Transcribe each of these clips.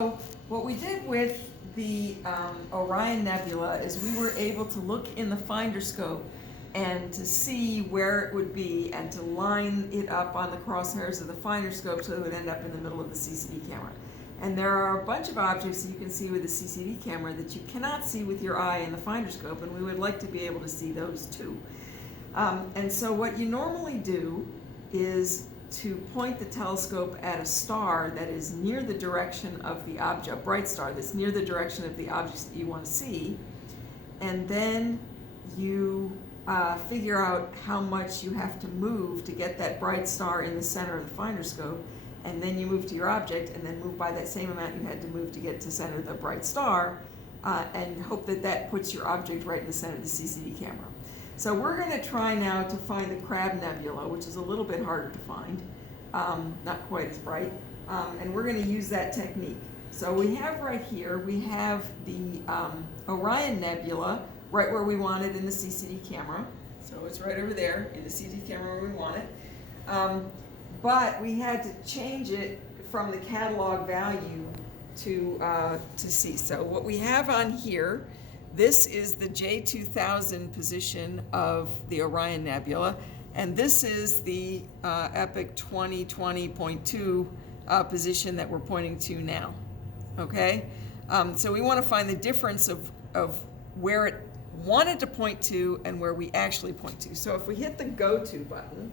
So what we did with the Orion Nebula is we were able to look in the finder scope and to see where it would be and to line it up on the crosshairs of the finder scope so it would end up in the middle of the CCD camera. And there are a bunch of objects that you can see with the CCD camera that you cannot see with your eye in the finder scope, and we would like to be able to see those too. And so what you normally do is to point the telescope at a star that is near the direction of the object, a bright star that's near the direction of the objects that you want to see, and then you figure out how much you have to move to get that bright star in the center of the finder scope, and then you move to your object and then move by that same amount you had to move to get to center the bright star, and hope that that puts your object right in the center of the CCD camera. So we're going to try now to find the Crab Nebula, which is a little bit harder to find, not quite as bright, and we're going to use that technique. So we have right here, we have the Orion Nebula right where we want it in the CCD camera. So it's right over there in the CCD camera where we want it. But we had to change it from the catalog value to see. So what we have on here, this is the J2000 position of the Orion Nebula, and this is the EPIC 2020.2 position that we're pointing to now, okay? So we want to find the difference of where it wanted to point to and where we actually point to. So if we hit the Go To button,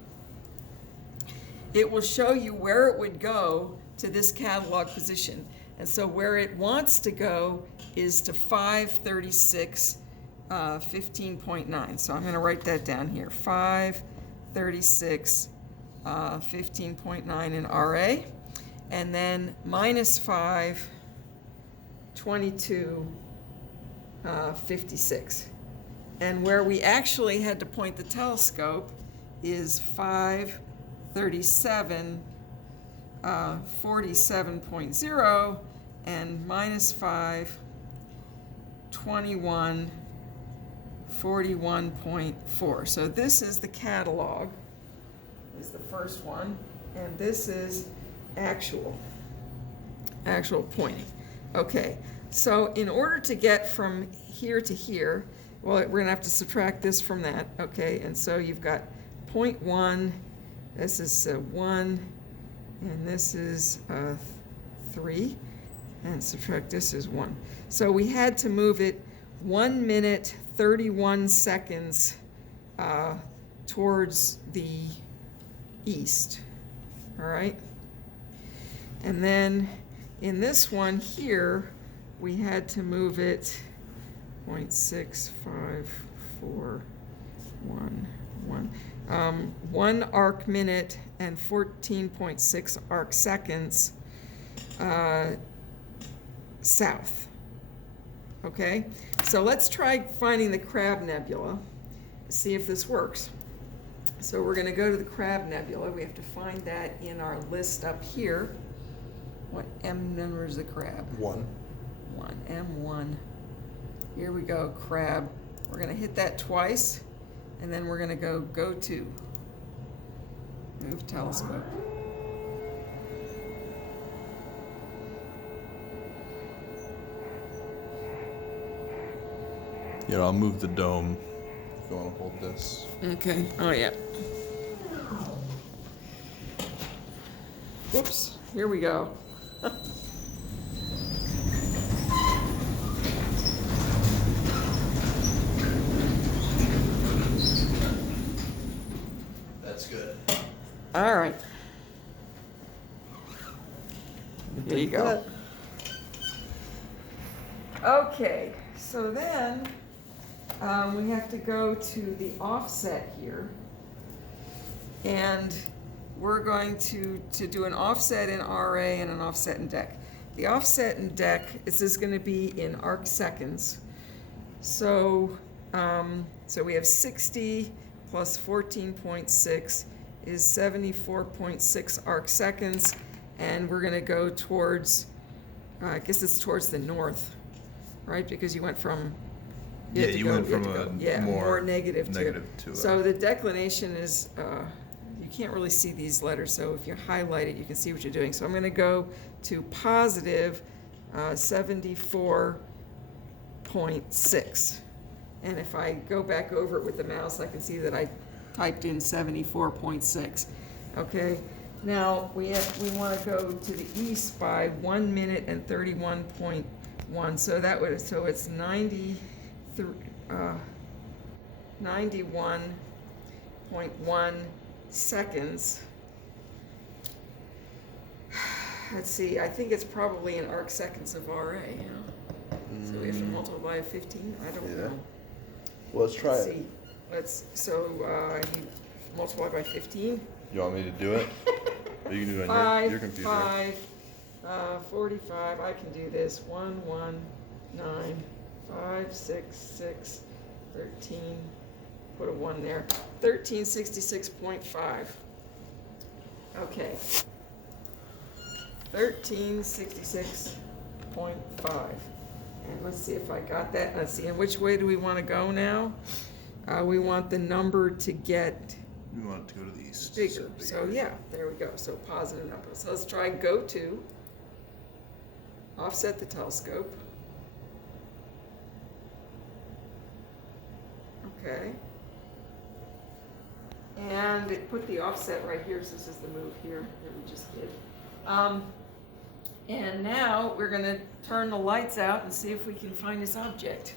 it will show you where it would go to this catalog position. And so where it wants to go is to 536, 15.9. So I'm going to write that down here. 536, 15.9 in RA. And then minus 5, 22, 56. And where we actually had to point the telescope is 537, 47.0, and minus 5, 21, 41.4. So this is the catalog, is the first one, and this is actual pointing. Okay, so in order to get from here to here, well, we're going to have to subtract this from that, okay? And so you've got 0.1, this is 1, and this is 3, and subtract this is 1. So we had to move it 1 minute, 31 seconds towards the east, all right? And then in this one here, we had to move it 0.654111. 1 arc minute and 14.6 arc seconds south. Okay, so let's try finding the Crab Nebula, see if this works. So we're going to go to the Crab Nebula. We have to find that in our list up here. What M number is the crab? 1. 1, M1. Here we go, crab. We're going to hit that twice, and then we're going to go to. Move telescope. Yeah, I'll move the dome if you want to hold this. Okay. Oh, yeah. Whoops. Here we go. That's good. All right. There you go. Okay, so then we have to go to the offset here, and we're going to do an offset in RA and an offset in DEC. The offset in DEC is going to be in arc seconds. So so we have 60 plus 14.6 is 74.6 arc seconds, and we're going to go towards, I guess it's towards the north, right? Because you went from went from a more negative to so the declination is you can't really see these letters, so if you highlight it, you can see what you're doing. So I'm going to go to positive 74.6. And if I go back over it with the mouse, I can see that I typed in 74.6. Okay, now we want to go to the east by 1 minute and 31.1. So it's 91.1 seconds. Let's see, I think it's probably in arc seconds of RA, you know? So we have to multiply by 15? I don't know. Well, let's try Let's it. see. You multiply by 15? You want me to do it? Or you can do it on your computer. 45, I can do this. 1, 1, 9, 5, 6, 6, 13, put a 1 there. 1366.5. Okay. 1366.5. And let's see if I got that. Let's see, and which way do we want to go now? We want the number to get We want it to go to the east. bigger. So yeah, there we go. So positive number. So let's try go to, offset the telescope. Okay. And it put the offset right here, so this is the move here that we just did. And now we're going to turn the lights out and see if we can find this object.